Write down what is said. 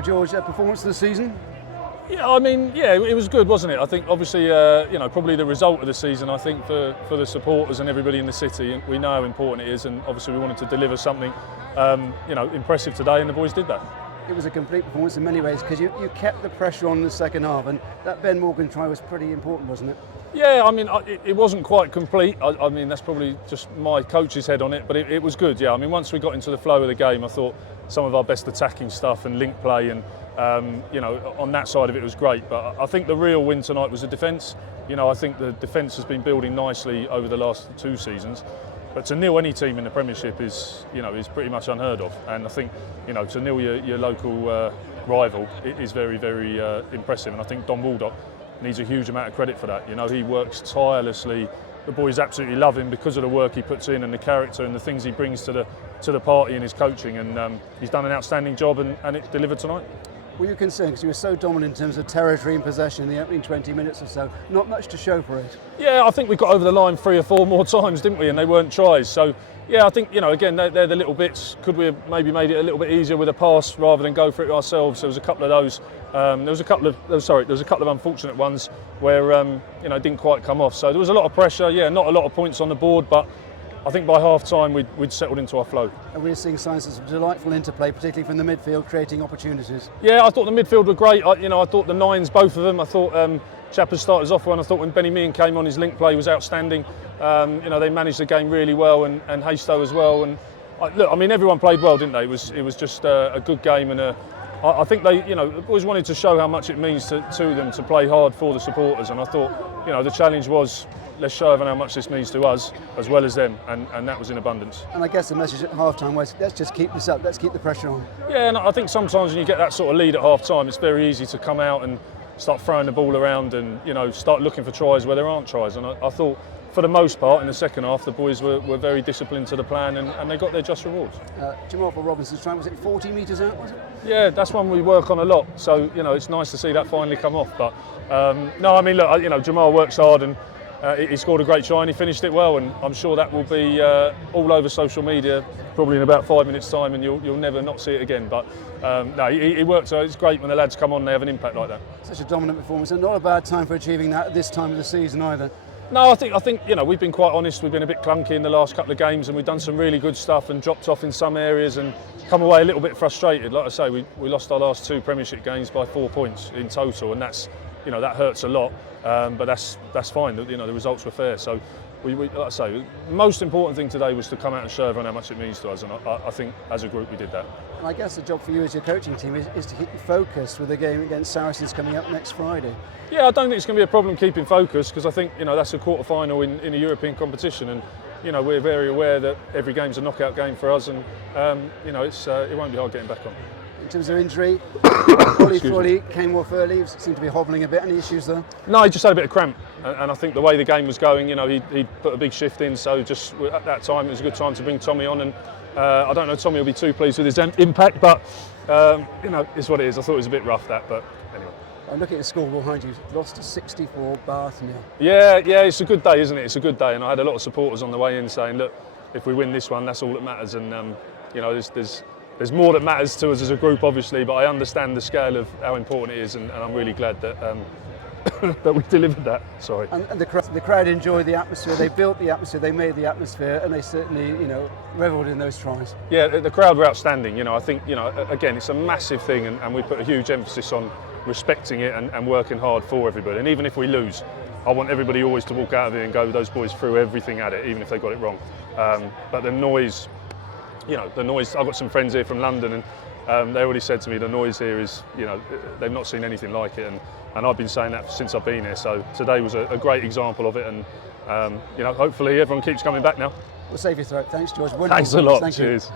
Well, George, performance of the season? Yeah, I mean, yeah, it was good, wasn't it? I think obviously, probably the result of the season, I think for the supporters and everybody in the city, we know how important it is, and obviously we wanted to deliver something, impressive today, and the boys did that. It was a complete performance in many ways because you kept the pressure on in the second half, and that Ben Morgan try was pretty important, wasn't it? Yeah, I mean, it wasn't quite complete. I mean, that's probably just my coach's head on it, but it was good, yeah. I mean, once we got into the flow of the game, I thought some of our best attacking stuff and link play and, on that side of it was great. But I think the real win tonight was the defence. I think the defence has been building nicely over the last 2 seasons. But to nil any team in the Premiership is pretty much unheard of. And I think, to nil your local rival is very, very impressive. And I think Don Waldock needs a huge amount of credit for that. He works tirelessly. The boys absolutely love him because of the work he puts in and the character and the things he brings to the party in his coaching. And he's done an outstanding job, and it delivered tonight. Were you concerned because you were so dominant in terms of territory and possession in the opening 20 minutes or so? Not much to show for it. Yeah, I think we got over the line 3 or 4 more times, didn't we? And they weren't tries. So, yeah, I think, again, they're the little bits. Could we have maybe made it a little bit easier with a pass rather than go for it ourselves? There was a couple of those. There was a couple of unfortunate ones where, it didn't quite come off. So there was a lot of pressure. Yeah, not a lot of points on the board, but I think by half-time we'd settled into our flow. And we're seeing signs of some delightful interplay, particularly from the midfield, creating opportunities. Yeah, I thought the midfield were great. I thought the nines, both of them. I thought Chappers started us off one. I thought when Benny Meehan came on, his link play was outstanding. They managed the game really well, and Haystow as well. And everyone played well, didn't they? It was just a good game, and I think they, always wanted to show how much it means to them to play hard for the supporters. And I thought, the challenge was, let's show everyone how much this means to us as well as them, and that was in abundance. And I guess the message at half-time was, let's just keep this up, let's keep the pressure on. Yeah, and I think sometimes when you get that sort of lead at half-time, it's very easy to come out and start throwing the ball around and, start looking for tries where there aren't tries. And I thought, for the most part, in the second half, the boys were very disciplined to the plan, and they got their just rewards. Jamal Robinson's try, was it 40 metres out, was it? Yeah, that's one we work on a lot, so, it's nice to see that finally come off. But, Jamal works hard, and he scored a great try and he finished it well, and I'm sure that will be all over social media probably in about 5 minutes' time, and you'll never not see it again. But he worked, so it's great when the lads come on, they have an impact like that. Such a dominant performance, and not a bad time for achieving that at this time of the season either. No, I think we've been quite honest. We've been a bit clunky in the last couple of games, and we've done some really good stuff and dropped off in some areas and come away a little bit frustrated. Like I say, we lost our last 2 Premiership games by 4 points in total, and that's that hurts a lot. But that's fine. The results were fair. So we like I say, the most important thing today was to come out and show everyone how much it means to us, and I think as a group we did that. And I guess the job for you as your coaching team is to keep you focused with the game against Saracens coming up next Friday. Yeah, I don't think it's going to be a problem keeping focus, because I think that's a quarter-final in a European competition, and we're very aware that every game's a knockout game for us, and it won't be hard getting back on. In terms of injury, Ollie Foley came off early, seemed to be hobbling a bit. Any issues there? No, he just had a bit of cramp, and I think the way the game was going, he put a big shift in, so just at that time it was a good time to bring Tommy on, and I don't know, Tommy will be too pleased with his impact, but it's what it is. I thought it was a bit rough, that, but anyway. I'm looking at the scoreboard behind you, lost to 64, Bath nil. Yeah, it's a good day, isn't it? It's a good day, and I had a lot of supporters on the way in saying, look, if we win this one, that's all that matters, and there's more that matters to us as a group, obviously, but I understand the scale of how important it is, and I'm really glad that that we delivered that. Sorry. And the crowd enjoyed the atmosphere. They built the atmosphere. They made the atmosphere, and they certainly, revelled in those tries. Yeah, the crowd were outstanding. I think, again, it's a massive thing, and we put a huge emphasis on respecting it and working hard for everybody. And even if we lose, I want everybody always to walk out of here and go, those boys threw everything at it, even if they got it wrong. But the noise. I've got some friends here from London, and they already said to me the noise here is, they've not seen anything like it, and I've been saying that since I've been here. So today was a great example of it, and hopefully everyone keeps coming back now. We'll save your throat. Thanks, George. Wonderful. Thanks a lot. Thank Cheers. You.